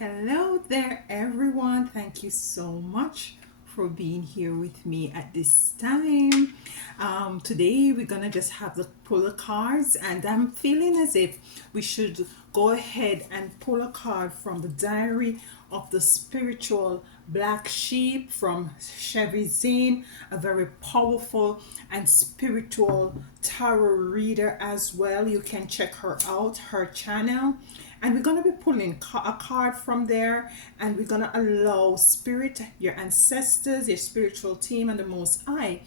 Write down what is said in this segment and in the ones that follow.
Hello there, everyone. Thank you so much for being here with me at this time. Today, we're gonna just have the pull a cards, and I'm feeling as if we should go ahead and pull a card from the Diary of the Spiritual Black Sheep from Chevy Zane, a very powerful and spiritual tarot reader as well. You can check her out, her channel, and we're going to be pulling a card from there, and we're going to allow spirit, your ancestors, your spiritual team, and the Most High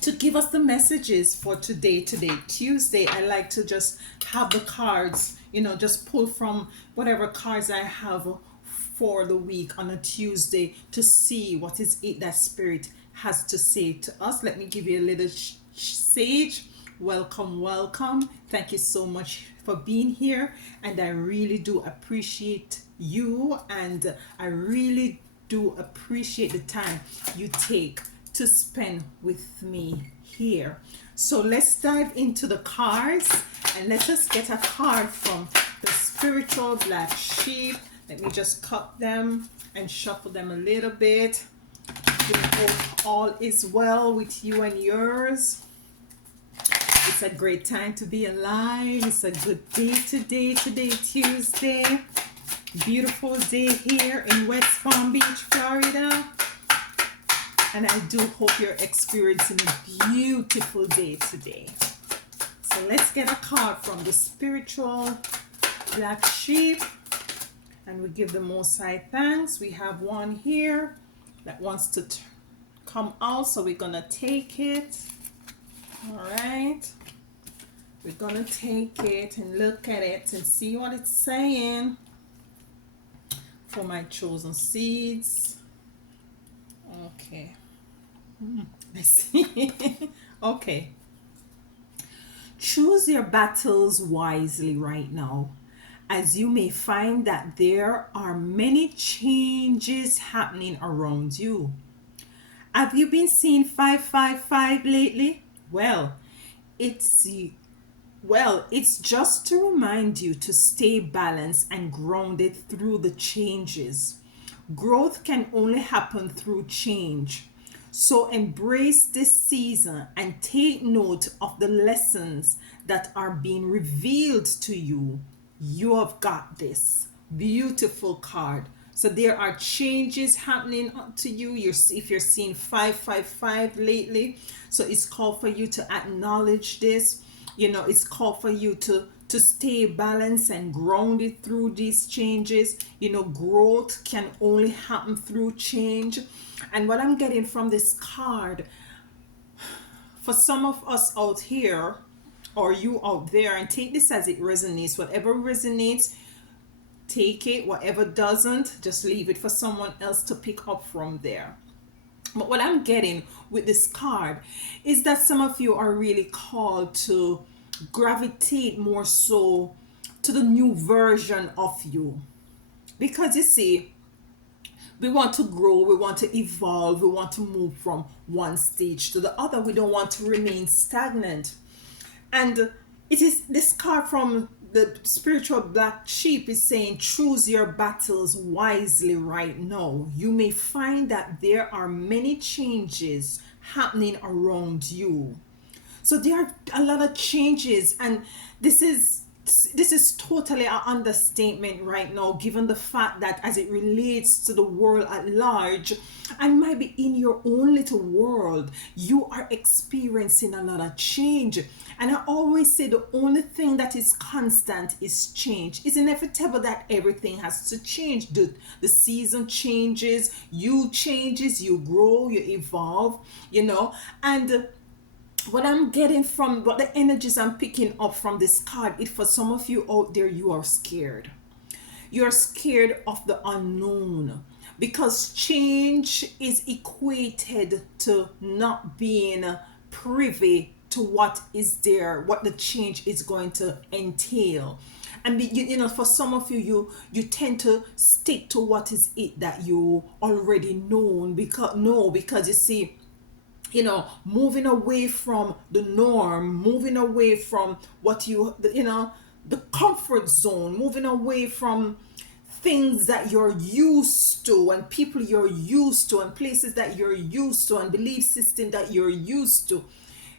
to give us the messages for today, Tuesday. I like to just have the cards, just pull from whatever cards I have for the week on a Tuesday to see what is it that spirit has to say to us. Let me give you a little sage. Welcome. Thank you so much for being here, and I really do appreciate you, and I really do appreciate the time you take to spend with me here. So let's dive into the cards, and let us get a card from the Spiritual Black Sheep. Let me just cut them and shuffle them a little bit. We hope all is well with you and yours. It's a great time to be alive. It's a good day today, Tuesday. Beautiful day here in West Palm Beach, Florida. And I do hope you're experiencing a beautiful day today. So let's get a card from the Spiritual Black Sheep, and we give the Most High thanks. We have one here that wants to come out, so we're gonna take it. All right, we're gonna take it and look at it and see what it's saying for my chosen seeds. Okay. Let's see. Okay. Choose your battles wisely right now, as you may find that there are many changes happening around you. Have you been seeing 555 lately? It's it's just to remind you to stay balanced and grounded through the changes. Growth can only happen through change. So embrace this season and take note of the lessons that are being revealed to you. You have got this. Beautiful card. So there are changes happening to you. If you're seeing 555 lately, so it's called for you to acknowledge this. It's called for you to stay balanced and grounded through these changes. Growth can only happen through change. And what I'm getting from this card, for some of us out here, or you out there, and take this as it resonates. Whatever resonates, take it. Whatever doesn't, just leave it for someone else to pick up from there. But what I'm getting with this card is that some of you are really called to gravitate more so to the new version of you. Because you see, we want to grow, we want to evolve, we want to move from one stage to the other. We don't want to remain stagnant. And it is this card from the Spiritual Black Sheep is saying, choose your battles wisely right now. You may find that there are many changes happening around you. So there are a lot of changes, and this is totally an understatement right now, given the fact that as it relates to the world at large, and maybe in your own little world, you are experiencing a lot of change. And I always say the only thing that is constant is change. It's inevitable that everything has to change. The season changes, you changes, you grow, you evolve, and what I'm getting from what the energies I'm picking up from this card, it for some of you out there, you are scared. You're scared of the unknown, because change is equated to not being privy to what is there, what the change is going to entail. And for some of you tend to stick to what is it that you already because you see, moving away from the norm, moving away from what the comfort zone, moving away from things that you're used to and people you're used to and places that you're used to and belief system that you're used to.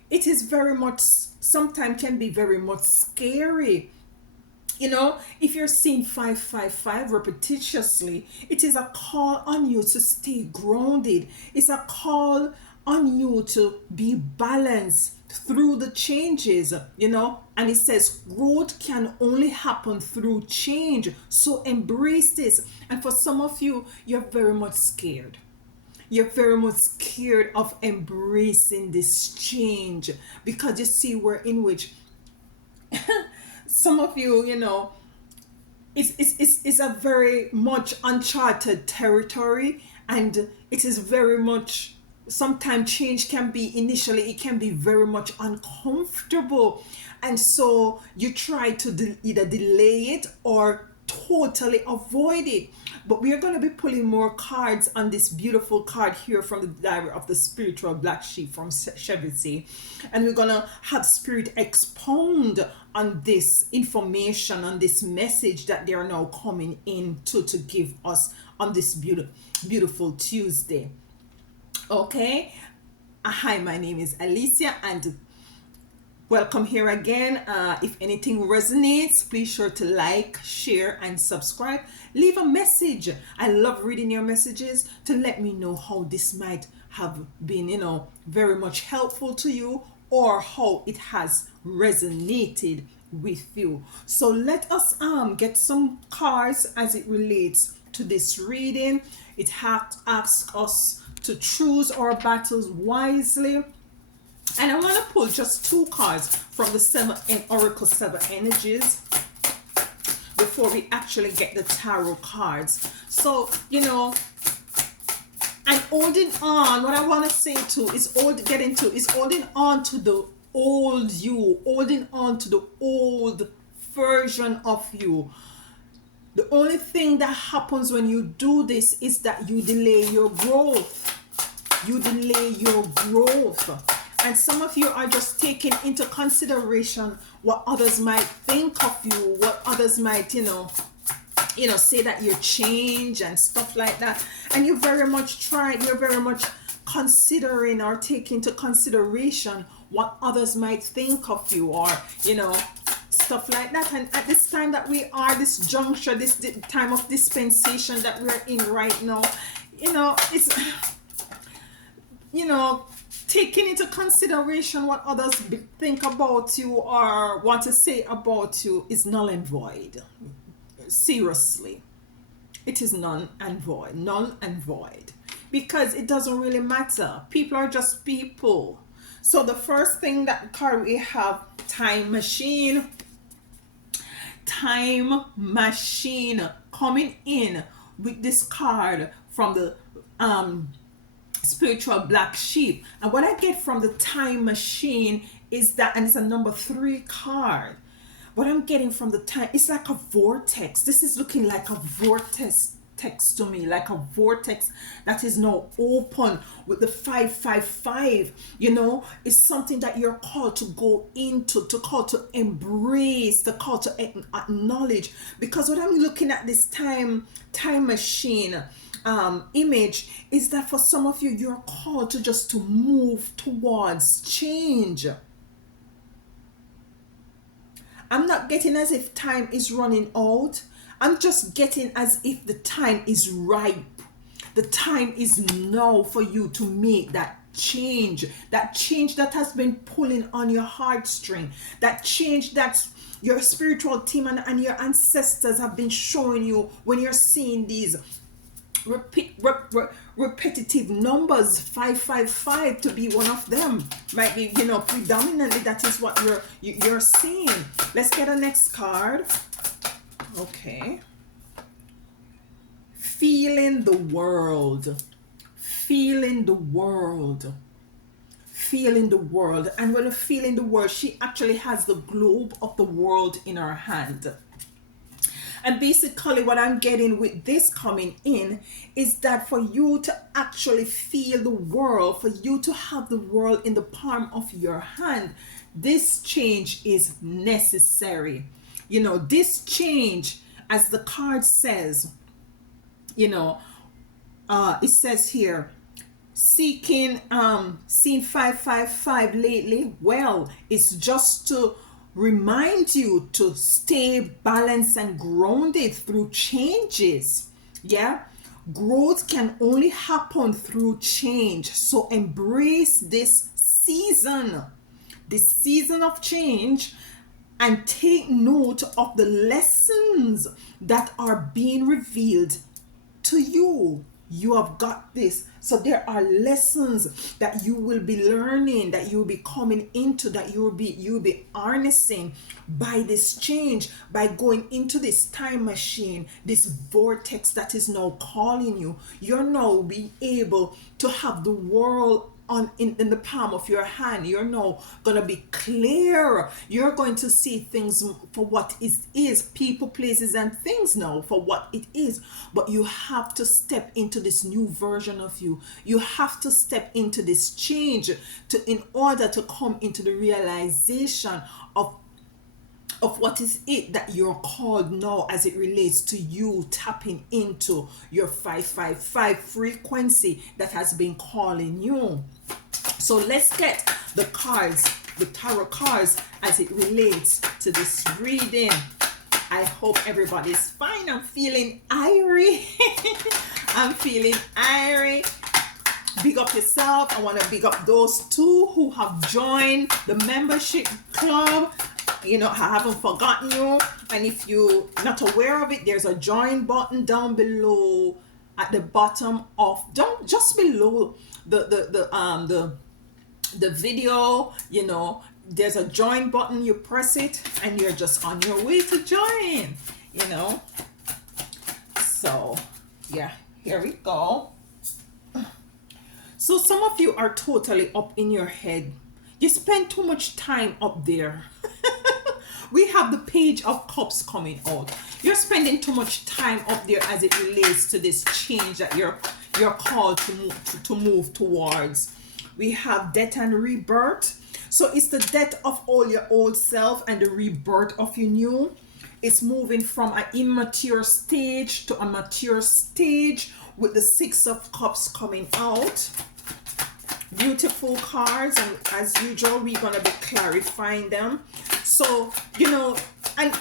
It is very much, sometimes can be very much scary. You know, if you're seeing 555 repetitiously, it is a call on you to stay grounded. It's a call on you to be balanced through the changes, you know. And it says growth can only happen through change. So embrace this. And for some of you, you're very much scared. You're very much scared of embracing this change because you see, we're in which some of you, you know, it's a very much uncharted territory, and it is very much, sometimes change can be, initially it can be very much uncomfortable, and so you try to either delay it or totally avoid it. But we are going to be pulling more cards on this beautiful card here from the Diary of the Spiritual Black Sheep from Chevy, and we're going to have Spirit expound on this information, on this message that they are now coming in to give us on this beautiful Tuesday. Okay. Hi, my name is Alicia, and welcome here again. If anything resonates, please sure to like, share, and subscribe. Leave a message. I love reading your messages to let me know how this might have been, you know, very much helpful to you, or how it has resonated with you. So let us get some cards as it relates to this reading. It asks us to choose our battles wisely. And I want to pull just two cards from the Oracle 7 energies before we actually get the tarot cards. So, you know, and holding on, what I want to say too is holding on to the old you, holding on to the old version of you. The only thing that happens when you do this is that you delay your growth. You delay your growth. And some of you are just taking into consideration what others might think of you, what others might, you know, say that you change and stuff like that. And you're very much considering or taking into consideration what others might think of you, or, you know, stuff like that. And at this time that we are, this juncture, this time of dispensation that we're in right now, you know, it's, you know, taking into consideration what others think about you or want to say about you is null and void. Seriously, it is null and void, because it doesn't really matter. People are just people. So the first thing that card we have, time machine coming in with this card from the Spiritual Black Sheep. And what I get from the time machine is that, and it's a number 3 card, what I'm getting from the time, it's like a vortex. This is looking like a vortex text to me, like a vortex that is now open with the 555. You know, it's something that you're called to go into, to call to embrace, to call to acknowledge. Because what I'm looking at this time machine image is that for some of you, you're called to just to move towards change. I'm not getting as if time is running out. I'm just getting as if the time is ripe. The time is now for you to make that change that has been pulling on your heartstring, that change that your spiritual team and your ancestors have been showing you when you're seeing these repetitive numbers. 555 to be one of them might be, you know, predominantly that is what you're seeing. Let's get a next card. Okay. Feeling the world. And when we're feeling the world, she actually has the globe of the world in her hand. And basically what I'm getting with this coming in is that for you to actually feel the world, for you to have the world in the palm of your hand, this change is necessary. You know, this change as the card says, you know, it says here, seen 555 lately. Well, it's just to remind you to stay balanced and grounded through changes. Yeah, growth can only happen through change, so embrace this season of change, and take note of the lessons that are being revealed to you. You have got this. So there are lessons that you will be learning, that you will be coming into, that you'll be harnessing by this change, by going into this time machine, this vortex that is now calling you. You're now being able to have the world in the palm of your hand. You're now gonna be clear. You're going to see things for what it is, people, places, and things now for what it is. But you have to step into this new version of you. You have to step into this change in order to come into the realization of what is it that you're called now, as it relates to you tapping into your 555 frequency that has been calling you. So let's get the cards, the tarot cards, as it relates to this reading. I hope everybody's fine. I'm feeling irie. I'm feeling irie. Big up yourself. I want to big up those two who have joined the membership club. You know, I haven't forgotten you. And if you're not aware of it, there's a join button down below at the bottom of, just below the video. You know, there's a join button. You press it and you're just on your way to join, you know. So yeah, here we go. So some of you are totally up in your head. You spend too much time up there. We have the Page of Cups coming out. You're spending too much time up there as it relates to this change that you're called to move towards. We have death and rebirth. So it's the death of all your old self and the rebirth of your new. It's moving from an immature stage to a mature stage, with the Six of Cups coming out. Beautiful cards, and as usual we're going to be clarifying them. So, you know, and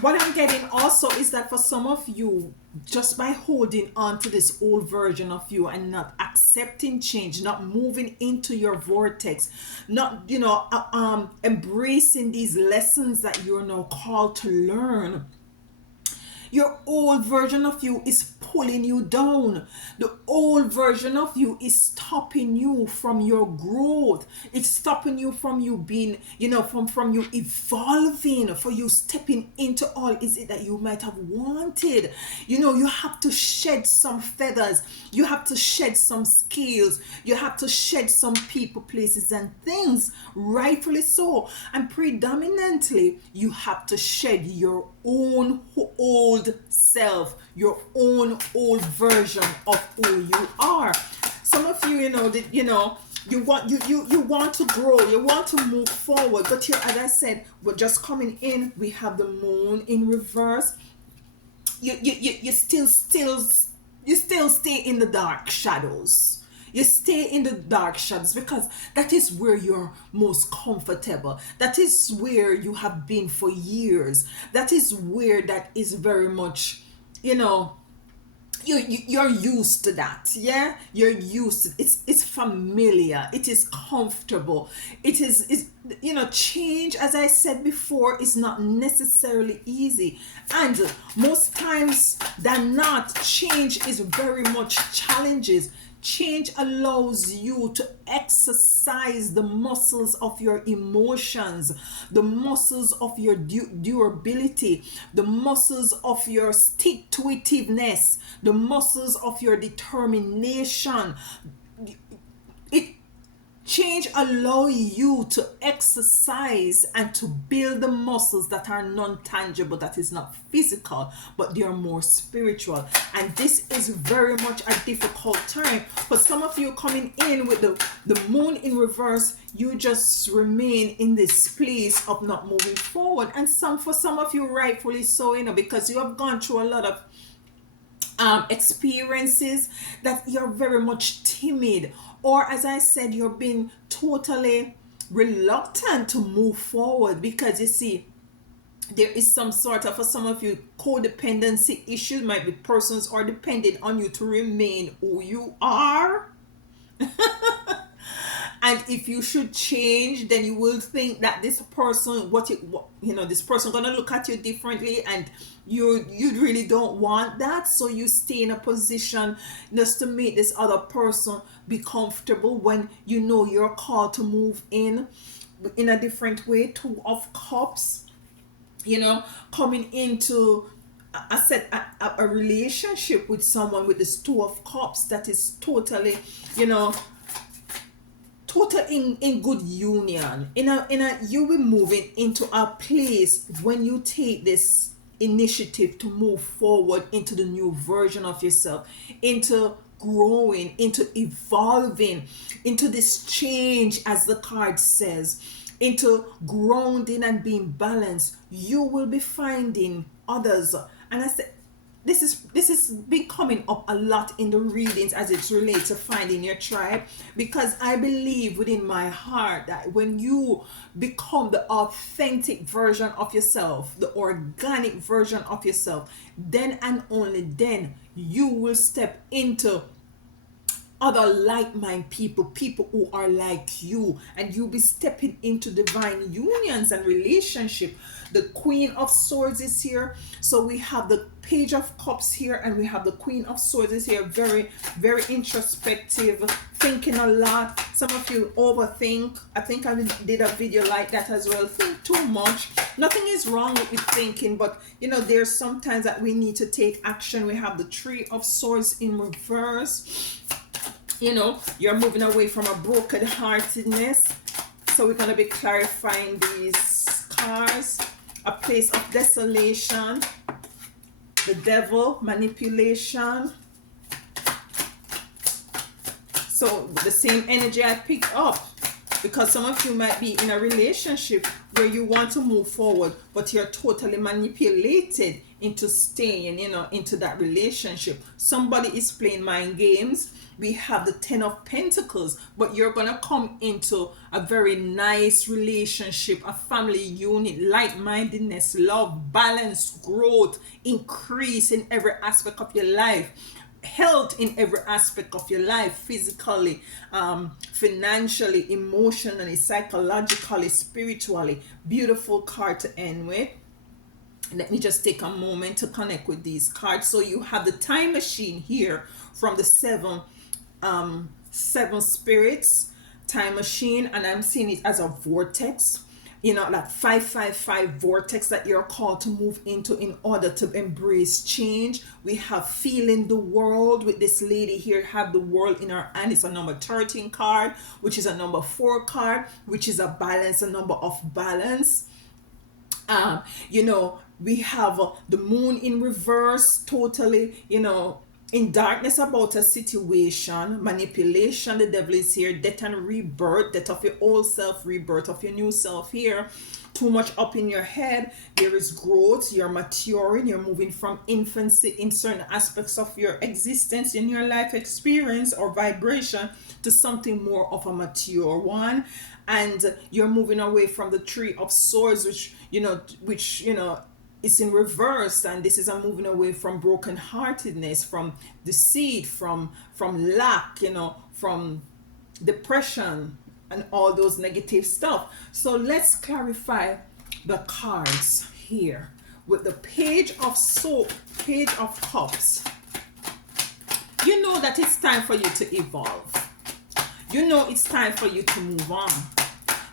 what I'm getting also is that for some of you, just by holding on to this old version of you and not accepting change, not moving into your vortex, not, you know, embracing these lessons that you're now called to learn, your old version of you is pulling you down. The old version of you is stopping you from your growth. It's stopping you from you being, you know, from you evolving, for you stepping into all is it that you might have wanted. You know, you have to shed some feathers. You have to shed some scales. You have to shed some people, places, and things. Rightfully so. And predominantly, you have to shed your own old self, your own old version of who you are. Some of you, you want to grow, you want to move forward, but here, as I said, we're just coming in. We have the moon in reverse. You still stay in the dark shadows. You stay in the dark shadows because that is where you're most comfortable. That is where you have been for years. That is where that is very much, you're used to that. Yeah, you're used to it. It's familiar. It is comfortable. It's change, as I said before, is not necessarily easy, and most times than not, change is very much challenges. Change allows you to exercise the muscles of your emotions, the muscles of your durability, the muscles of your stick-to-itiveness, the muscles of your determination. Change allow you to exercise and to build the muscles that are non-tangible, that is not physical, but they are more spiritual. And this is very much a difficult time. For some of you coming in with the moon in reverse, you just remain in this place of not moving forward. And for some of you, rightfully so, because you have gone through a lot of experiences that you're very much timid, or as I said, you're being totally reluctant to move forward because you see there is some sort of, for some of you, codependency issue. Might be persons are dependent on you to remain who you are. And if you should change, then you will think that this person, this person gonna look at you differently, and you really don't want that. So you stay in a position just to make this other person be comfortable when you know you're called to move in a different way. Two of Cups, coming into a relationship with someone with this Two of Cups that is totally, total in good union. You'll be moving into a place when you take this initiative to move forward into the new version of yourself, into growing, into evolving, into this change, as the card says, into grounding and being balanced. You will be finding others. And I said, this is been coming up a lot in the readings as it relates to finding your tribe, because I believe within my heart that when you become the authentic version of yourself, the organic version of yourself, then and only then you will step into other like-minded people who are like you, and you'll be stepping into divine unions and relationship. The Queen of Swords is here, so we have the Page of Cups here, and we have the Queen of Swords is here. Very, very introspective, thinking a lot. Some of you overthink. I think I did a video like that as well. Think too much. Nothing is wrong with thinking, but there's sometimes that we need to take action. We have the Three of Swords in reverse. You're moving away from a broken-heartedness. So we're going to be clarifying these cards. A place of desolation. The Devil, manipulation. So the same energy I picked up, because some of you might be in a relationship where you want to move forward, but you're totally manipulated into staying, into that relationship. Somebody is playing mind games. We have the Ten of Pentacles, but you're going to come into a very nice relationship, a family unit, like-mindedness, love, balance, growth, increase in every aspect of your life, health in every aspect of your life, physically, financially, emotionally, psychologically, spiritually. Beautiful card to end with. Let me just take a moment to connect with these cards. So you have the Time Machine here from the seven spirits, Time Machine, and I'm seeing it as a vortex, like 555 vortex that you're called to move into in order to embrace change. We have Feeling the World with this lady here, have the world in her hand. It's a number 13 card, which is a number 4 card, which is a balance, a number of balance. We have the Moon in reverse, totally, in darkness about a situation, manipulation. The Devil is here. Death and rebirth, death of your old self, rebirth of your new self here. Too much up in your head. There is growth. You're maturing. You're moving from infancy in certain aspects of your existence, in your life experience or vibration, to something more of a mature one. And you're moving away from the Three of Swords, which it's in reverse, and this is a moving away from brokenheartedness, from deceit, from lack, from depression and all those negative stuff. So let's clarify the cards here with the Page of Cups. You know that it's time for you to evolve. You know it's time for you to move on.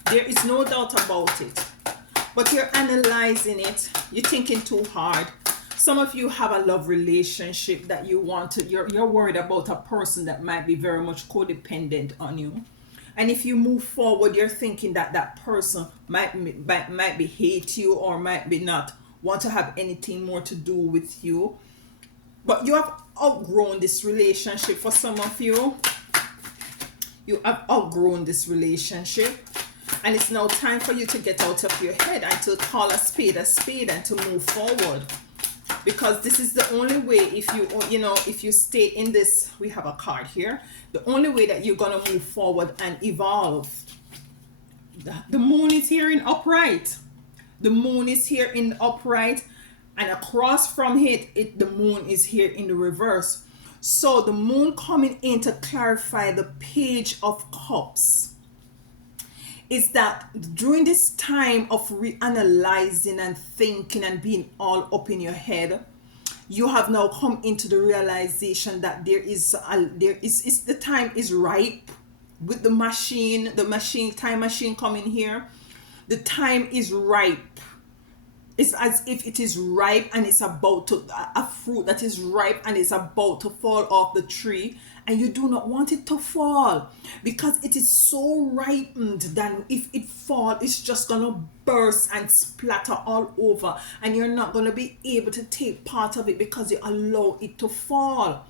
There is no doubt about it. But you're analyzing it. You're thinking too hard. Some of you have a love relationship that you want to, you're worried about a person that might be very much codependent on you. And if you move forward, you're thinking that that person might be hate you, or might be not want to have anything more to do with you. But you have outgrown this relationship. For some of you, you have outgrown this relationship, and it's now time for you to get out of your head and to call a spade and to move forward. Because this is the only way, if if you stay in this, we have a card here, the only way that you're going to move forward and evolve. The moon is here in upright. The moon is here in upright, and across from it, the moon is here in the reverse. So the moon coming in to clarify the Page of Cups is that during this time of reanalyzing and thinking and being all up in your head, you have now come into the realization that the time is ripe. With the time machine coming here, the time is ripe. It's as if it is ripe, and it's about to, a fruit that is ripe and it's about to fall off the tree, and you do not want it to fall because it is so ripened that if it falls, it's just gonna burst and splatter all over, and you're not gonna be able to take part of it because you allow it to fall.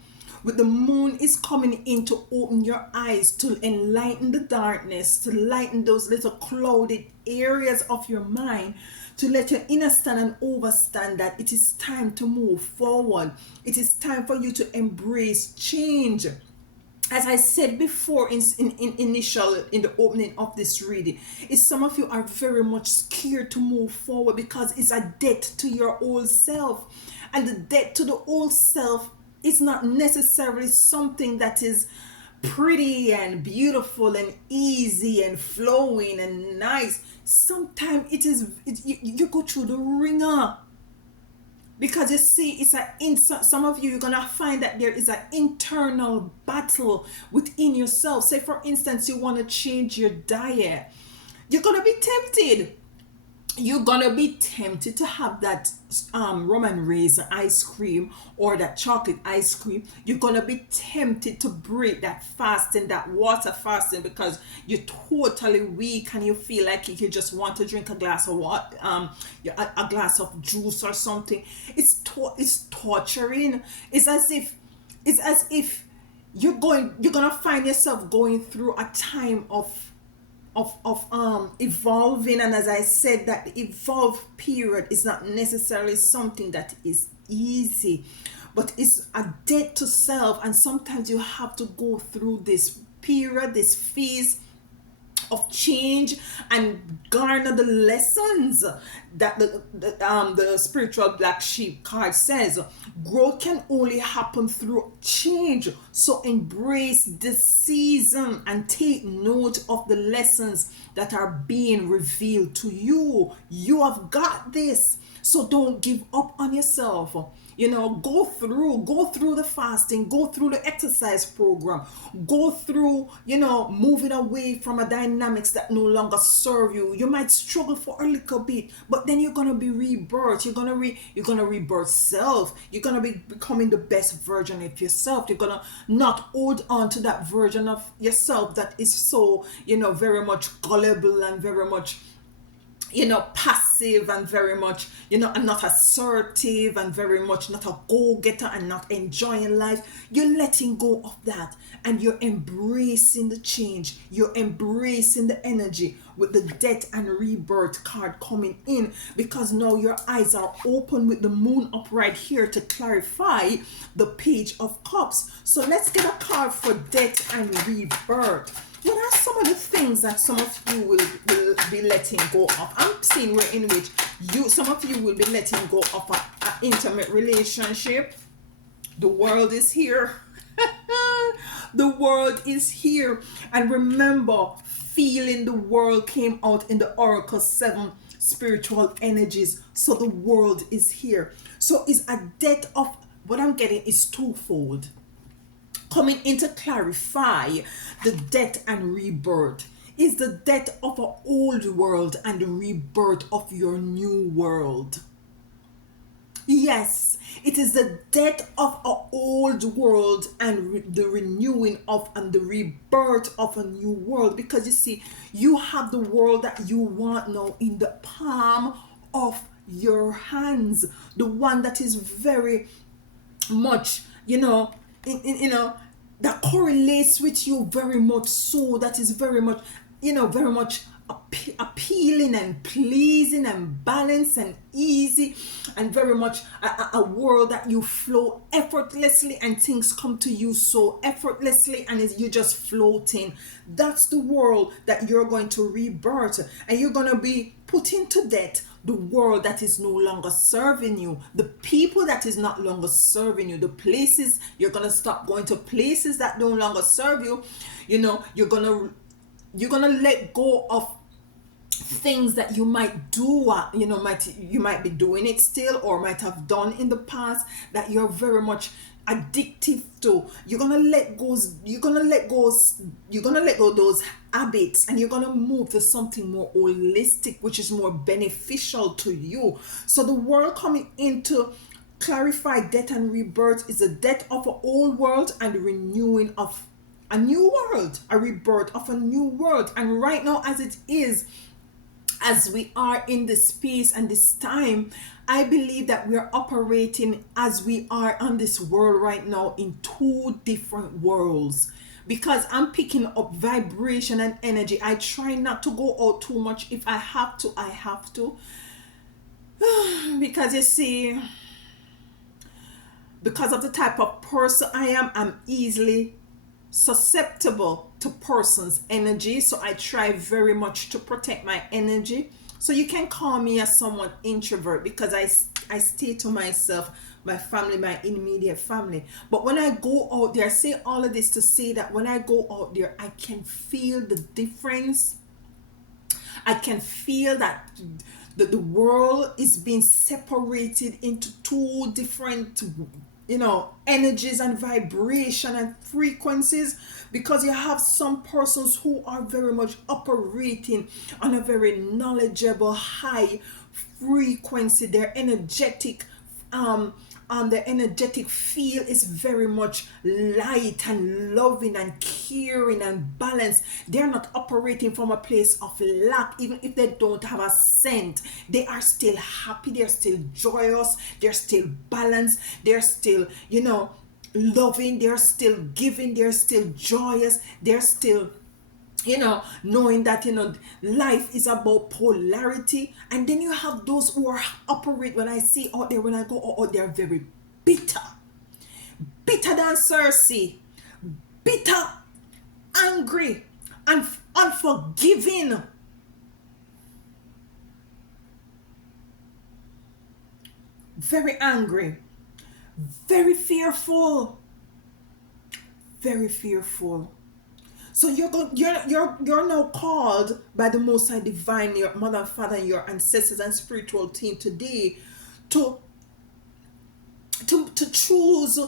With the moon is coming in to open your eyes, to enlighten the darkness, to lighten those little clouded areas of your mind, to let you understand and overstand that it is time to move forward. It is time for you to embrace change. As I said before in the opening of this reading, is some of you are very much scared to move forward because it's a debt to your old self. And the debt to the old self is not necessarily something that is pretty and beautiful and easy and flowing and nice. Sometimes you go through the ringer, because you see, some of you, you're gonna find that there is an internal battle within yourself. Say for instance, you want to change your diet. You're gonna be tempted. You're gonna be tempted to have that Roman raisin ice cream or that chocolate ice cream. You're gonna be tempted to break that fasting, that water fasting, because you're totally weak and you feel like you just want to drink a glass of water, a glass of juice or something. It's torturing. It's as if you're gonna find yourself going through a time of evolving. And as I said, that the evolve period is not necessarily something that is easy, but it's a debt to self, and sometimes you have to go through this period, this phase of change, and garner the lessons that the spiritual black sheep card says. Growth can only happen through change. So embrace this season and take note of the lessons that are being revealed to you. You have got this. So don't give up on yourself. Go through the fasting, go through the exercise program, go through, moving away from a dynamics that no longer serve you. You might struggle for a little bit, but then you're gonna be rebirthed. You're gonna rebirth self. You're gonna be becoming the best version of yourself. You're gonna not hold on to that version of yourself that is so, very much gullible and very much passive and very much, and not assertive and very much not a go-getter and not enjoying life. You're letting go of that and you're embracing the change. You're embracing the energy with the death and rebirth card coming in, because now your eyes are open with the moon up right here to clarify the Page of Cups. So let's get a card for death and rebirth. What are some of the things that some of you will be letting go of? I'm seeing where in which some of you will be letting go of an intimate relationship. The world is here. The world is here. And remember, feeling the world came out in the Oracle 7 spiritual energies. So the world is here. So it's a death of, what I'm getting is twofold. Coming in to clarify the death and rebirth is the death of an old world and the rebirth of your new world. Yes, it is the death of an old world and the renewing of and the rebirth of a new world. Because you see, you have the world that you want now in the palm of your hands, the one that is very much, that correlates with you very much, so that is very much, very much appealing and pleasing and balanced and easy, and very much a world that you flow effortlessly and things come to you so effortlessly, and you're just floating. That's the world that you're going to rebirth, and you're going to be putting to death the world that is no longer serving you, the people that is not longer serving you, the places. You're going to stop going to places that no longer serve you. You're going to let go of things that you might do, you might be doing it still, or might have done in the past, that you're very much addictive to. You're gonna let go of those habits, and you're gonna move to something more holistic, which is more beneficial to you. So the world coming into clarify death and rebirth is the death of an old world and the renewing of a new world, a rebirth of a new world. And right now, as it is, as we are in this space and this time, I believe that we are operating, as we are on this world right now, in two different worlds. Because I'm picking up vibration and energy, I try not to go out too much. If I have to, I have to. Because you see, because of the type of person I am, I'm easily susceptible to person's energy, so I try very much to protect my energy. So you can call me as someone introvert, because I stay to myself, my family, my immediate family. But when I go out there, I say all of this to say that when I go out there, I can feel the difference. I can feel that the world is being separated into two different energies and vibration and frequencies, because you have some persons who are very much operating on a very knowledgeable high frequency. Their energetic the energetic field is very much light and loving and caring and balanced. They're not operating from a place of lack. Even if they don't have a cent, they are still happy, they're still joyous, they're still balanced, they're still loving, they're still giving, they're still joyous, they're still knowing that life is about polarity. And then you have those who are operate, when I see out there, when I go out, they're very bitter than Cersei, bitter, angry, and unforgiving, very angry, very fearful, very fearful. So you're now called by the Most High Divine, your mother and father, and your ancestors and spiritual team today to choose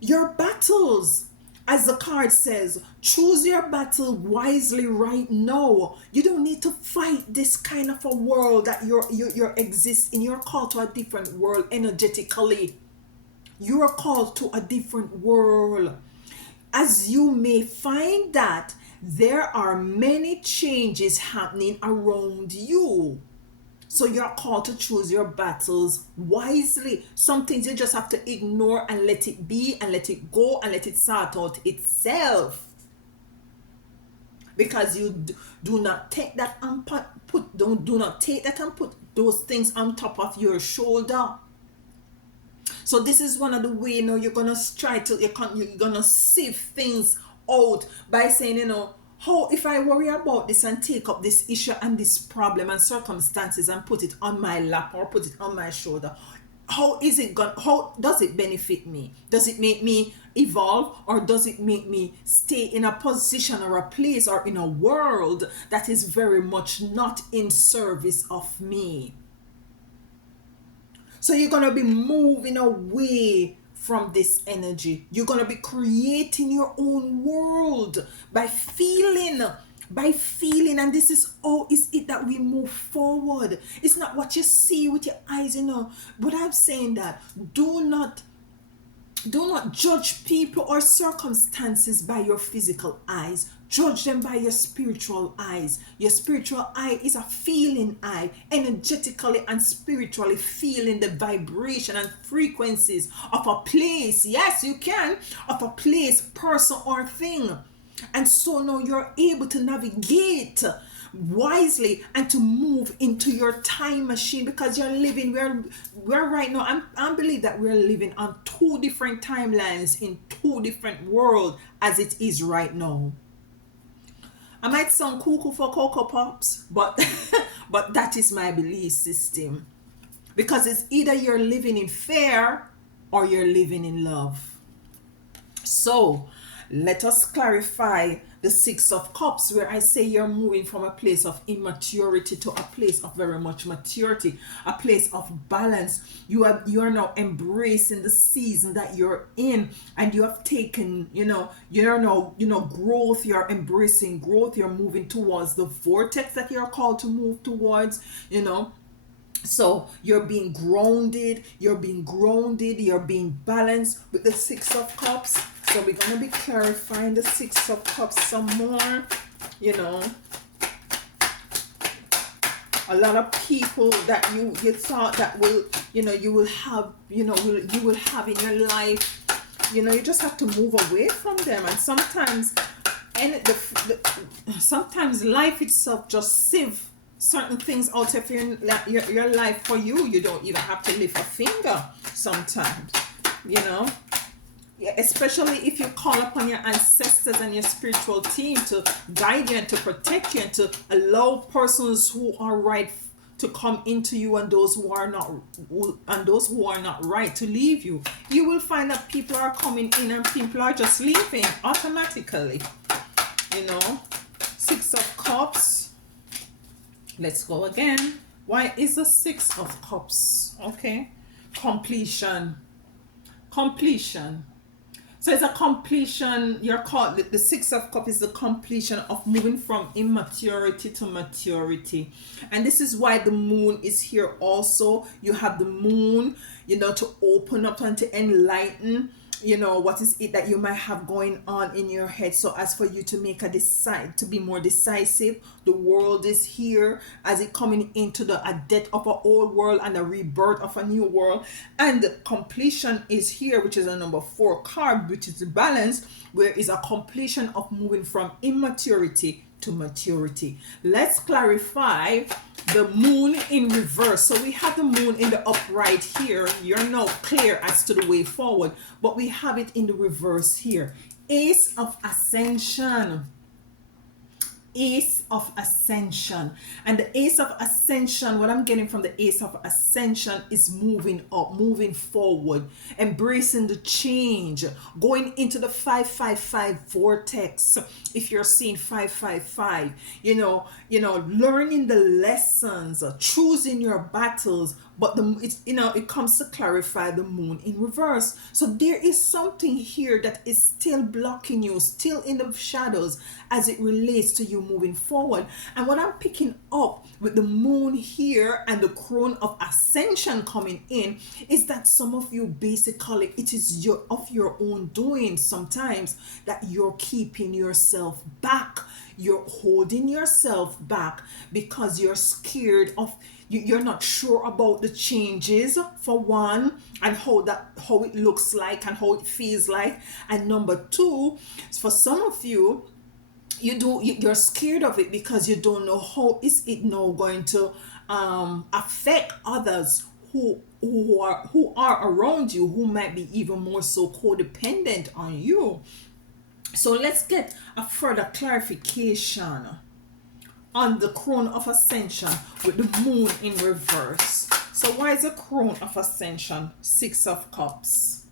your battles. As the card says, choose your battle wisely right now. You don't need to fight this kind of a world that you're exist in. You're called to a different world energetically. You are called to a different world. As you may find that there are many changes happening around you. So you're called to choose your battles wisely. Some things you just have to ignore and let it be and let it go and let it sort out itself. Because you do not take that and do not take that and put those things on top of your shoulder. So this is one of the way you're gonna you're gonna sieve things out by saying, how if I worry about this and take up this issue and this problem and circumstances and put it on my lap or put it on my shoulder, how does it benefit me? Does it make me evolve, or does it make me stay in a position or a place or in a world that is very much not in service of me? So you're going to be moving away from this energy. You're going to be creating your own world by feeling. And this is it that we move forward. It's not what you see with your eyes, But I'm saying that do not Do not judge people or circumstances by your physical eyes. Judge them by your spiritual eyes. Your spiritual eye is a feeling eye, energetically and spiritually feeling the vibration and frequencies of a place. Yes, you can, of a place, person, or thing. And so now you're able to navigate wisely and to move into your time machine, because you're living, we're right now, I believe that we're living on two different timelines in two different worlds as it is right now. I might sound cuckoo for Cocoa Pops, but but that is my belief system, because it's either you're living in fear or you're living in love. So let us clarify the Six of Cups, where I say you're moving from a place of immaturity to a place of very much maturity, a place of balance. You are now embracing the season that you're in, and you have taken, you're now, growth. You're embracing growth. You're moving towards the vortex that you're called to move towards. So you're being balanced with the Six of Cups. So we're going to be clarifying the Six of Cups some more. A lot of people that you thought that will, you will have, you will have in your life, you just have to move away from them. And sometimes, sometimes life itself just sieve certain things out of your life for you. You don't even have to lift a finger sometimes, Yeah, especially if you call upon your ancestors and your spiritual team to guide you and to protect you and to allow persons who are right to come into you, and those who are not right to leave you. You will find that people are coming in and people are just leaving automatically. Six of Cups. Let's go again. Why is the Six of Cups? Okay. Completion. So it's a completion. You're called the Six of Cups is the completion of moving from immaturity to maturity. And this is why the moon is here also. You have the moon, to open up and to enlighten, what is it that you might have going on in your head. So as for you to to be more decisive, the world is here as it coming into a death of an old world and a rebirth of a new world. And the completion is here, which is a number 4 card, which is the balance, where is a completion of moving from immaturity to maturity. Let's clarify the moon in reverse. So we have the moon in the upright here. You're now clear as to the way forward, but we have it in the reverse here. Ace of Ascension. Ace of Ascension. And the Ace of Ascension, what I'm getting from the Ace of Ascension is moving up, moving forward, embracing the change, going into the 555 vortex. If you're seeing 555, learning the lessons, choosing your battles. But it comes to clarify the moon in reverse. So there is something here that is still blocking you, still in the shadows as it relates to you moving forward. And what I'm picking up with the moon here and the crown of ascension coming in is that some of you, basically, it is of your own doing sometimes that you're keeping yourself back. You're holding yourself back because you're scared of, you're not sure about the changes, for one, and how it looks like and how it feels like. And number 2, for some of you, you're scared of it because you don't know how is it now going to affect others who are around you, who might be even more so codependent on you. So let's get a further clarification on the crown of ascension with the moon in reverse. So why is the crown of ascension? Six of Cups.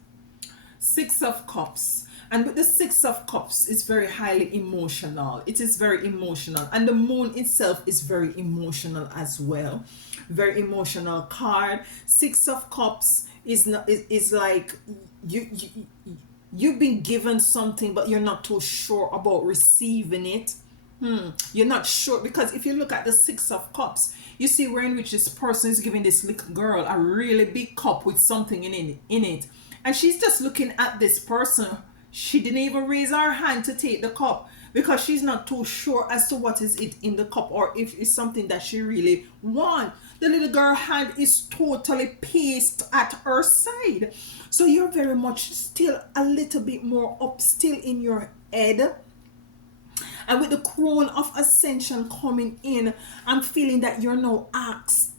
Six of Cups. And with the Six of Cups, it's very highly emotional. It is very emotional. And the moon itself is very emotional as well. Very emotional card. Six of Cups is like you've been given something, but you're not too sure about receiving it. You're not sure, because if you look at the Six of Cups, you see where in which this person is giving this little girl a really big cup with something in it, And she's just looking at this person. She didn't even raise her hand to take the cup because she's not too sure as to what is it in the cup or if it's something that she really wants. The little girl hand is totally paced at her side. So you're very much still a little bit more up still in your head. And with the crown of ascension coming in, I'm feeling that you're now asked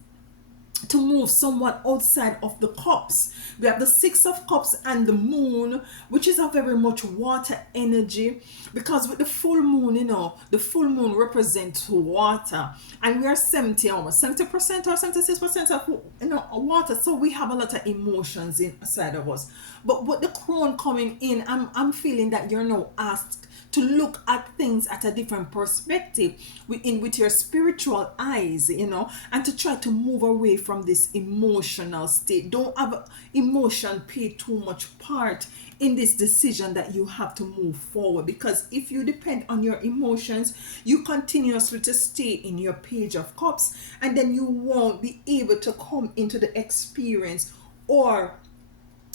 to move somewhat outside of the cups. We have the Six of Cups and the moon, which is a very much water energy, because with the full moon, the full moon represents water, and we are 70, almost 70% or 76% of water, so we have a lot of emotions inside of us. But with the crown coming in, I'm feeling that you're now asked to look at things at a different perspective with your spiritual eyes, and to try to move away from this emotional state. Don't have emotion play too much part in this decision that you have to move forward, because if you depend on your emotions, you continuously to stay in your Page of Cups, and then you won't be able to come into the experience or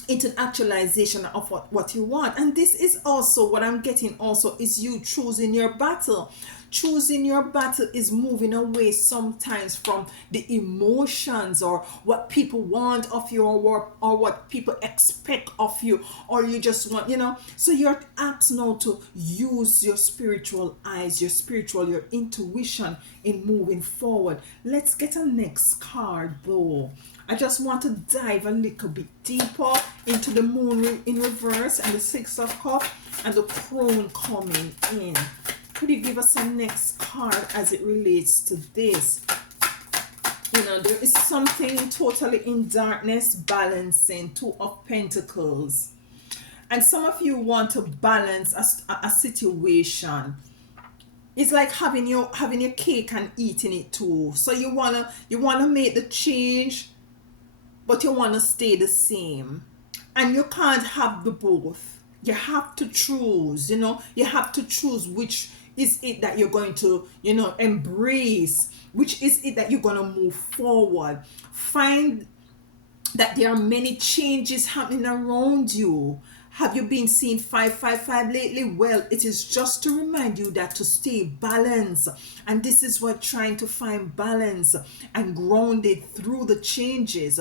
into an actualization of what you want. And this is also what I'm getting also is you choosing your battle. Choosing your battle is moving away sometimes from the emotions or what people want of you, or what people expect of you, or you just want, so you're asked now to use your spiritual eyes, your intuition in moving forward. Let's get a next card though. I just want to dive a little bit deeper into the moon in reverse and the Six of Cups and the crown coming in. Could you give us a next card as it relates to this? There is something totally in darkness balancing. Two of Pentacles. And some of you want to balance a situation. It's like having your cake and eating it too. So you wanna make the change, but you want to stay the same, and you can't have the both. You have to choose. You have to choose which is it that you're going to embrace, which is it that you're going to move forward. Find that there are many changes happening around you. Have you been seeing 555 lately? Well, it is just to remind you that to stay balanced. And this is what trying to find balance and grounded through the changes,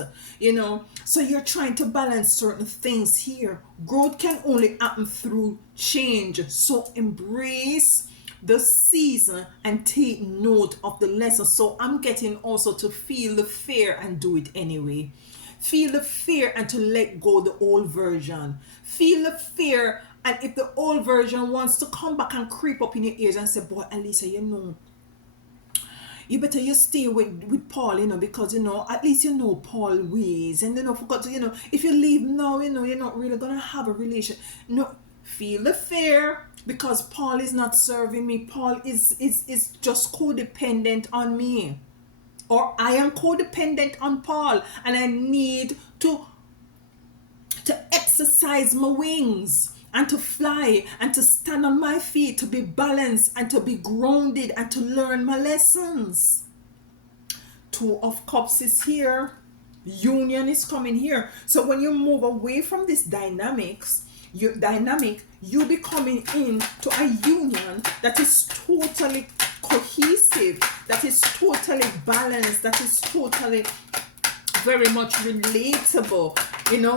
So you're trying to balance certain things here. Growth can only happen through change. So embrace the season and take note of the lesson. So I'm getting also to feel the fear and do it anyway. Feel the fear and to let go the old version. Feel the fear, and if the old version wants to come back and creep up in your ears and say, boy, Alisa, you better you stay with Paul, because at least Paul ways, and forgot to, if you leave now, you're not really gonna have a relation. No, feel the fear, because Paul is not serving me. Paul is just codependent on me. Or I am codependent on Paul, and I need to exercise my wings and to fly and to stand on my feet, to be balanced and to be grounded and to learn my lessons. Two of Cups is here. Union is coming here. So when you move away from this you be coming into a union that is totally cohesive, that is totally balanced, that is totally very much relatable,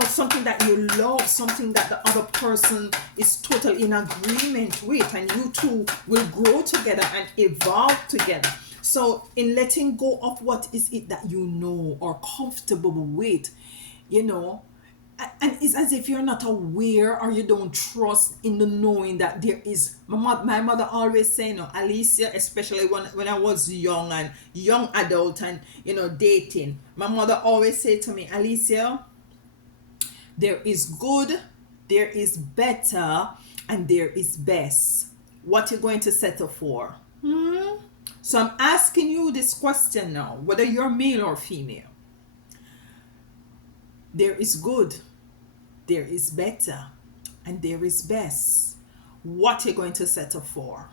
something that you love, something that the other person is totally in agreement with, and you two will grow together and evolve together. So in letting go of what is it that or comfortable with, and it's as if you're not aware or you don't trust in the knowing that there is. My mother always saying, Alicia, especially when I was young adult and dating, my mother always said to me, Alicia, there is good, there is better, and there is best. What you're going to settle for? So I'm asking you this question now, whether you're male or female. There is good, there is better, and there is best. What you're going to settle for?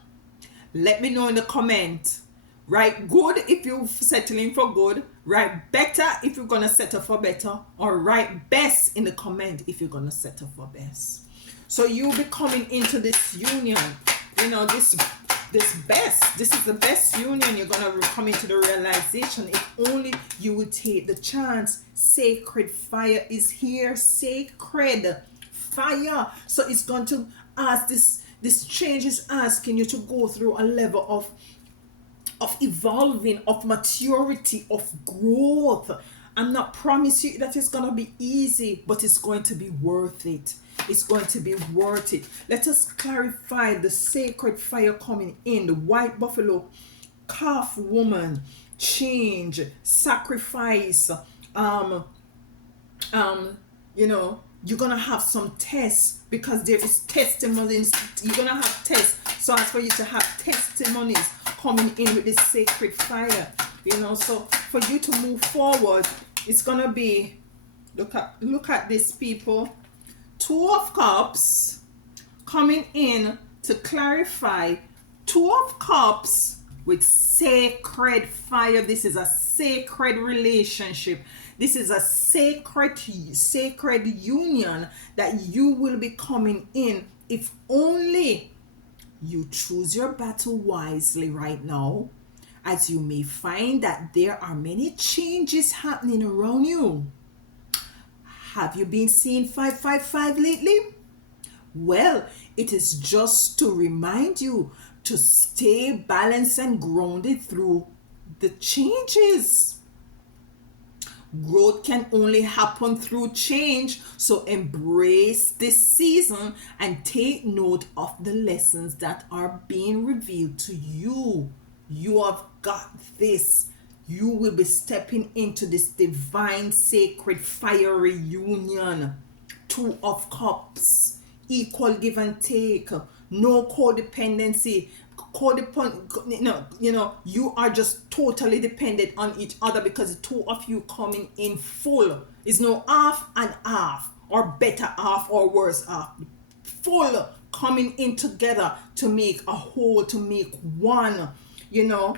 Let me know in the comment Write good if you're settling for good. Write better if you're gonna settle for better. Or write best in the comment if you're gonna settle for best. So you'll be coming into this union. You know, this best. This is the best union. You're gonna come into the realization if only you would take the chance. Sacred fire is here. Sacred fire. So it's going to ask this change is asking you to go through a level of evolving, of maturity, of growth. I'm not promising you that it's gonna be easy, but it's going to be worth it. It's going to be worth it. Let us clarify the sacred fire coming in. The white buffalo, calf woman, change, sacrifice. You know, you're gonna have some tests because there is testimonies. You're gonna have tests. So as for you to have testimonies coming in with this sacred fire, you know, so for you to move forward, it's gonna be look at this, people. Two of Cups coming in to clarify. Two of Cups with sacred fire. This is a sacred relationship. This is a sacred union that you will be coming in if only you choose your battle wisely right now, as you may find that there are many changes happening around you. Have you been seeing 555 lately? Well, it is just to remind you to stay balanced and grounded through the changes. Growth can only happen through change, so embrace this season and take note of the lessons that are being revealed to you. You have got this. You will be stepping into this divine sacred fiery union. Two of Cups, equal give and take, no codependency. You are just totally dependent on each other because the two of you coming in full is no half and half, or better half or worse half. Full coming in together to make a whole, to make one. You know,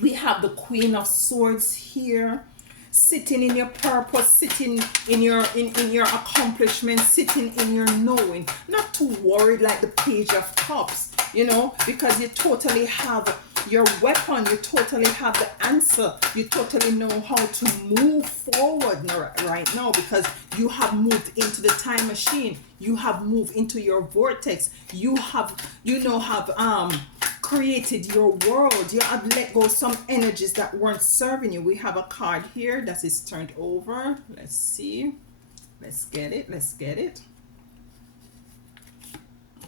we have the Queen of Swords here, sitting in your purpose, sitting in your accomplishment, sitting in your knowing, not too worried like the Page of Cups, you know, because you totally have your weapon, you totally have the answer, you totally know how to move forward right now because you have moved into the time machine, you have moved into your vortex, you have created your world. You have let go some energies that weren't serving you. We have a card here that is turned over. Let's see. Let's get it.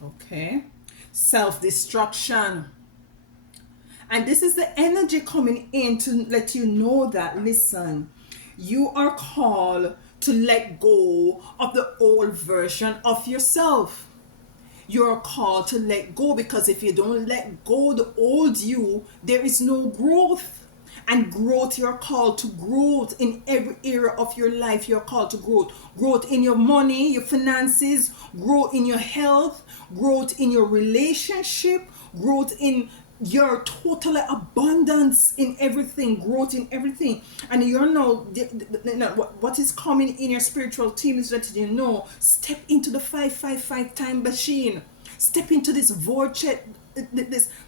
Okay. Self-destruction. And this is the energy coming in to let you know that, listen, you are called to let go of the old version of yourself. You're called to let go, because if you don't let go the old you, there is no growth. And growth, you're called to growth in every area of your life. You're called to growth. Growth in your money, your finances, growth in your health, growth in your relationship, growth in your total abundance in everything, growth in everything. And you know what is coming in your spiritual team is letting you know, step into the 555 time machine, step into this vortex,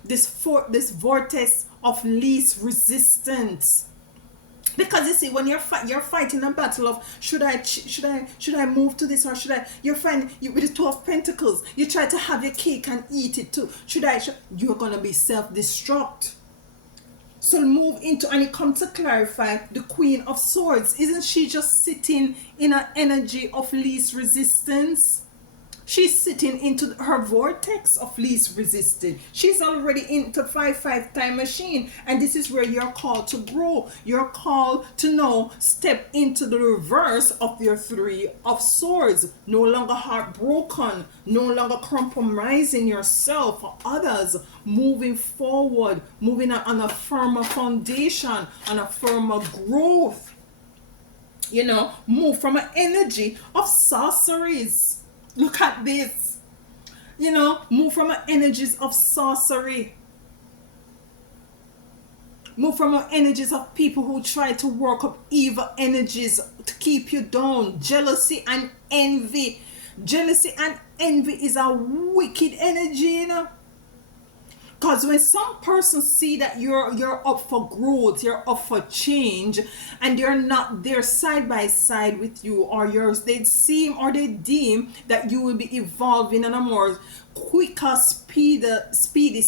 this vortex of least resistance. Because you see, when you're fighting a battle of should I move to this, or should I, you're finding with the Two of Pentacles, you try to have your cake and eat it too. You're gonna be self-destruct. So move into, and it comes to clarify the Queen of Swords. Isn't she just sitting in an energy of least resistance? She's sitting into her vortex of least resistance. She's already into 5-5 time machine. And this is where you're called to grow. You're called to know, step into the reverse of your Three of Swords. No longer heartbroken. No longer compromising yourself or others. Moving forward. Moving on a firmer foundation. On a firmer growth. You know, move from an energy of sorceries. Look at this. You know, move from energies of sorcery. Move from energies of people who try to work up evil energies to keep you down. Jealousy and envy. Jealousy and envy is a wicked energy, you know. Because when some persons see that you're up for growth, you're up for change, and they're not there side by side with you, or yours, they seem or they deem that you will be evolving in a more quicker, speedy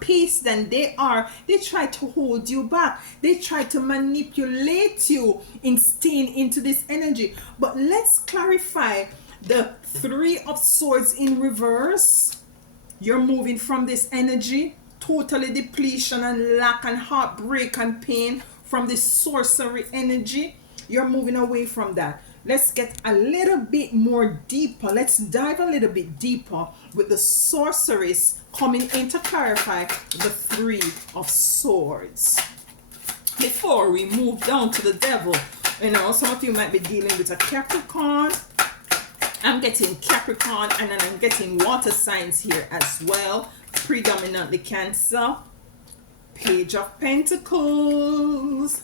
pace than they are, they try to hold you back. They try to manipulate you in staying into this energy. But let's clarify the Three of Swords in reverse. You're moving from this energy, totally depletion and lack and heartbreak and pain from this sorcery energy. You're moving away from that. Let's get a little bit more deeper. Let's dive a little bit deeper with the sorceress coming in to clarify the Three of Swords. Before we move down to the Devil, you know, some of you might be dealing with a Capricorn. I'm getting Capricorn, and then I'm getting water signs here as well. Predominantly Cancer. Page of Pentacles.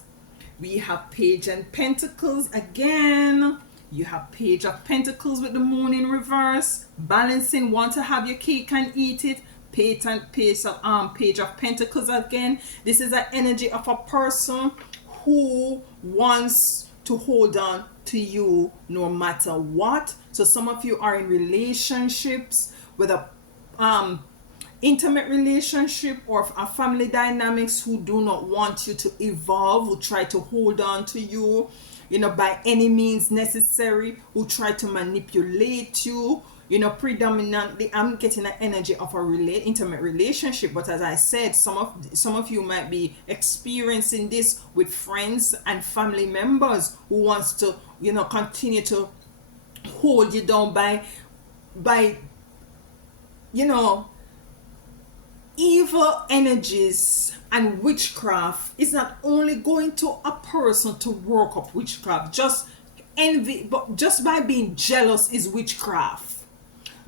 We have Page and Pentacles again. You have Page of Pentacles with the Moon in reverse. Balancing, want to have your cake and eat it. Page of Pentacles again. This is an energy of a person who wants to hold on to you no matter what. So some of you are in relationships with a intimate relationship or a family dynamics who do not want you to evolve, who try to hold on to you, you know, by any means necessary, who try to manipulate you. You know, predominantly I'm getting an energy of a intimate relationship, but as I said, some of you might be experiencing this with friends and family members who wants to, you know, continue to hold you down by you know, evil energies. And witchcraft is not only going to a person to work up witchcraft, just envy, but just by being jealous is witchcraft.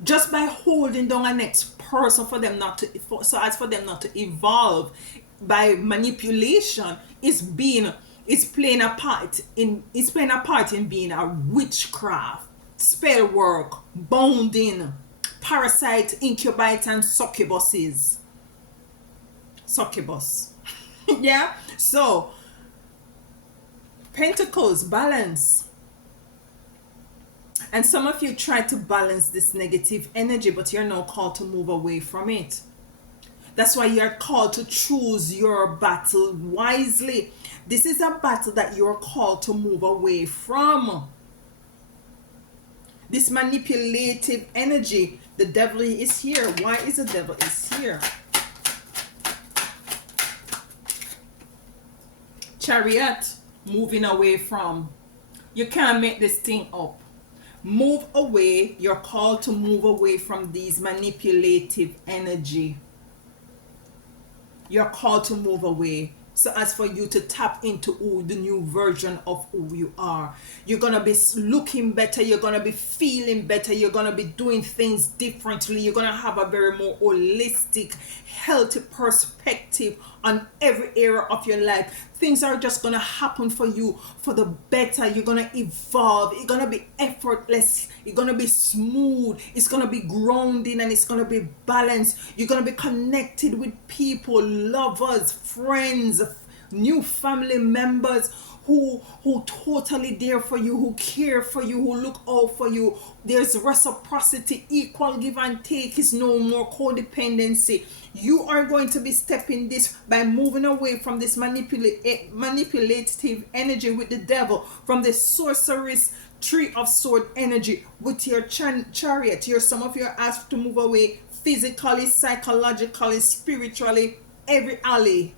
Just by holding down a next person for them not to, so as for them not to evolve by manipulation, is playing a part in being a witchcraft, spell work, bounding, parasite, incubite, and succubuses. Succubus. Yeah. So Pentacles, balance. And some of you try to balance this negative energy, but you're now called to move away from it. That's why you're called to choose your battle wisely. This is a battle that you're called to move away from. This manipulative energy. The devil is here. Why is the devil is here? Chariot, moving away from. You can't make this thing up. Move away. You're called to move away from these manipulative energy. You're called to move away, so as for you to tap into the new version of who you are. You're gonna be looking better, you're gonna be feeling better, you're gonna be doing things differently, you're gonna have a very more holistic, healthy perspective on every area of your life. Things are just gonna happen for you for the better. You're gonna evolve. It's gonna be effortless. It's gonna be smooth. It's gonna be grounding, and it's gonna be balanced. You're gonna be connected with people, lovers, friends, new family members who totally there for you, who care for you, who look out for you. There's reciprocity, equal give and take. Is no more codependency. You are going to be stepping this by moving away from this manipulative energy with the devil, from the sorceress Three of Sword energy with your chariot. Some of you are asked to move away physically, psychologically, spiritually, every alley.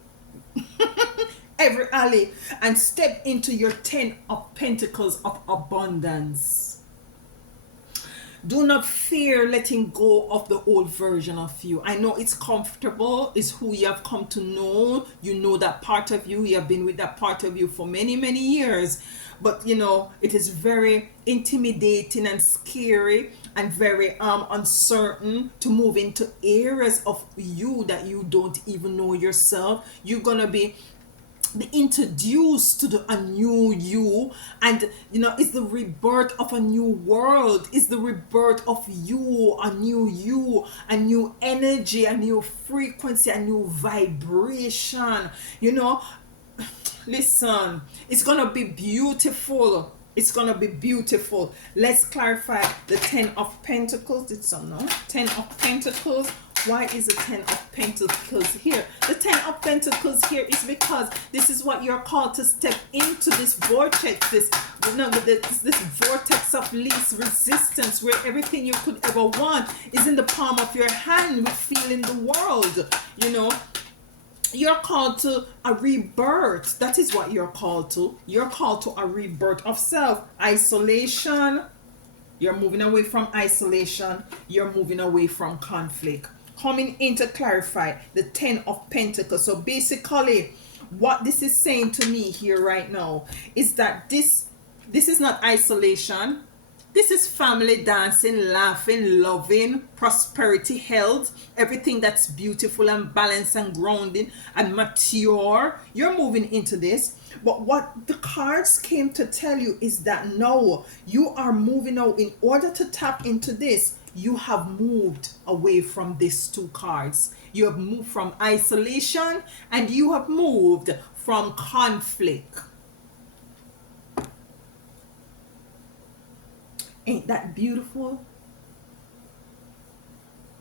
Every alley, and step into your 10 of Pentacles of abundance. Do not fear letting go of the old version of you. I know it's comfortable, it's who you have come to know. You know that part of you, you have been with that part of you for many, many years. But you know, it is very intimidating and scary and very uncertain to move into areas of you that you don't even know yourself. You're gonna be introduced to a new you, and you know, it's the rebirth of a new world, it's the rebirth of you, a new energy, a new frequency, a new vibration, you know. Listen, it's gonna be beautiful. It's gonna be beautiful. Let's clarify the 10 of Pentacles. Did some no? 10 of Pentacles. Why is the 10 of Pentacles here? The 10 of Pentacles here is because this is what you're called to step into, this vortex, this vortex of least resistance, where everything you could ever want is in the palm of your hand, with feeling the world, you know. You're called to a rebirth. That is what you're called to. You're called to a rebirth of self. Isolation. You're moving away from isolation. You're moving away from conflict. Coming in to clarify the 10 of Pentacles. So basically, what this is saying to me here right now is that this is not isolation. This is family, dancing, laughing, loving, prosperity, health, everything that's beautiful and balanced and grounding and mature. You're moving into this. But what the cards came to tell you is that no, you are moving out. In order to tap into this, you have moved away from these two cards. You have moved from isolation and you have moved from conflict. Ain't that beautiful?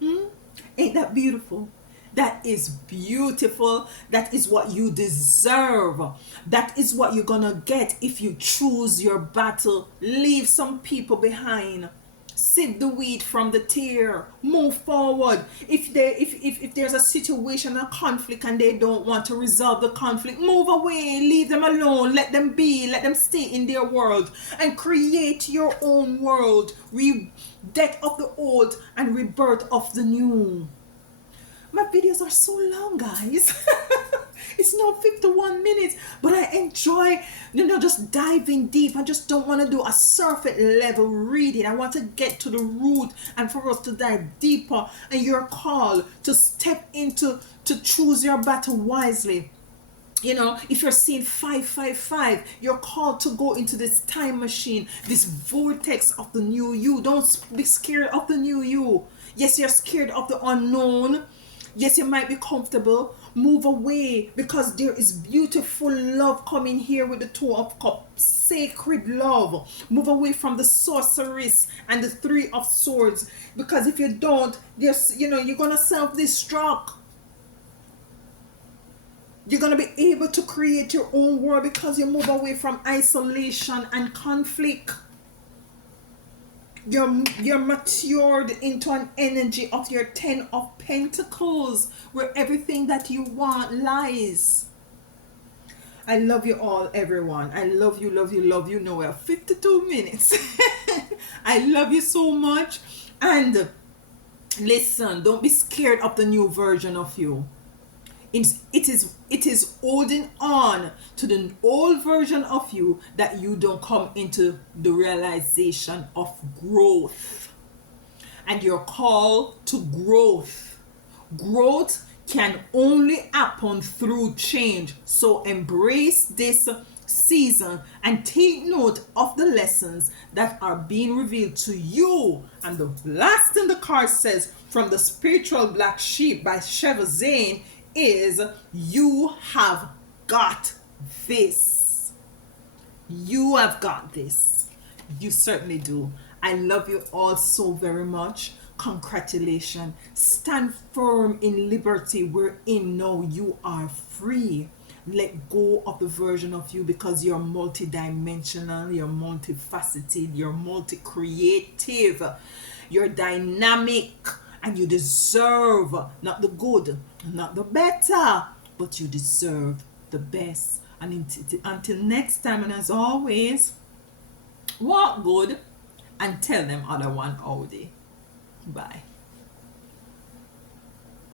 Ain't that beautiful? That is beautiful. That is what you deserve. That is what you're gonna get if you choose your battle. Leave some people behind. Sip the wheat from the tear. Move forward. If there's a situation, a conflict, and they don't want to resolve the conflict, move away. Leave them alone. Let them be. Let them stay in their world and create your own world. Death of the old and rebirth of the new. My videos are so long, guys. It's not 51 minutes, but I enjoy, you know, just diving deep. I just don't want to do a surface level reading. I want to get to the root and for us to dive deeper. And you're called to step into, to choose your battle wisely. You know, if you're seeing 555, you're called to go into this time machine, this vortex of the new you. Don't be scared of the new you. Yes, you're scared of the unknown. Yes, you might be comfortable. Move away, because there is beautiful love coming here with the 2 of Cups. Sacred love. Move away from the sorceress and the 3 of Swords, because if you don't, there's, you know, you're gonna self-destruct. You're going to be able to create your own world because you move away from isolation and conflict. You're matured into an energy of your 10 of Pentacles, where everything that you want lies. I love you all, everyone. I love you, love you, love you. No, we're 52 minutes. I love you so much. And listen, don't be scared of the new version of you. It is holding on to the old version of you that you don't come into the realization of growth. And you're called to growth. Growth can only happen through change. So embrace this season and take note of the lessons that are being revealed to you. And the last thing the card says from the Spiritual Black Sheep by Sheva Zane is, you have got this. You have got this. You certainly do. I love you all so very much. Congratulations. Stand firm in liberty wherein now you are free. Let go of the version of you, because you're multidimensional, you're multifaceted, you're multi-creative, you're dynamic. And you deserve not the good, not the better, but you deserve the best. And until next time, and as always, walk good, and tell them other one Audi. Bye.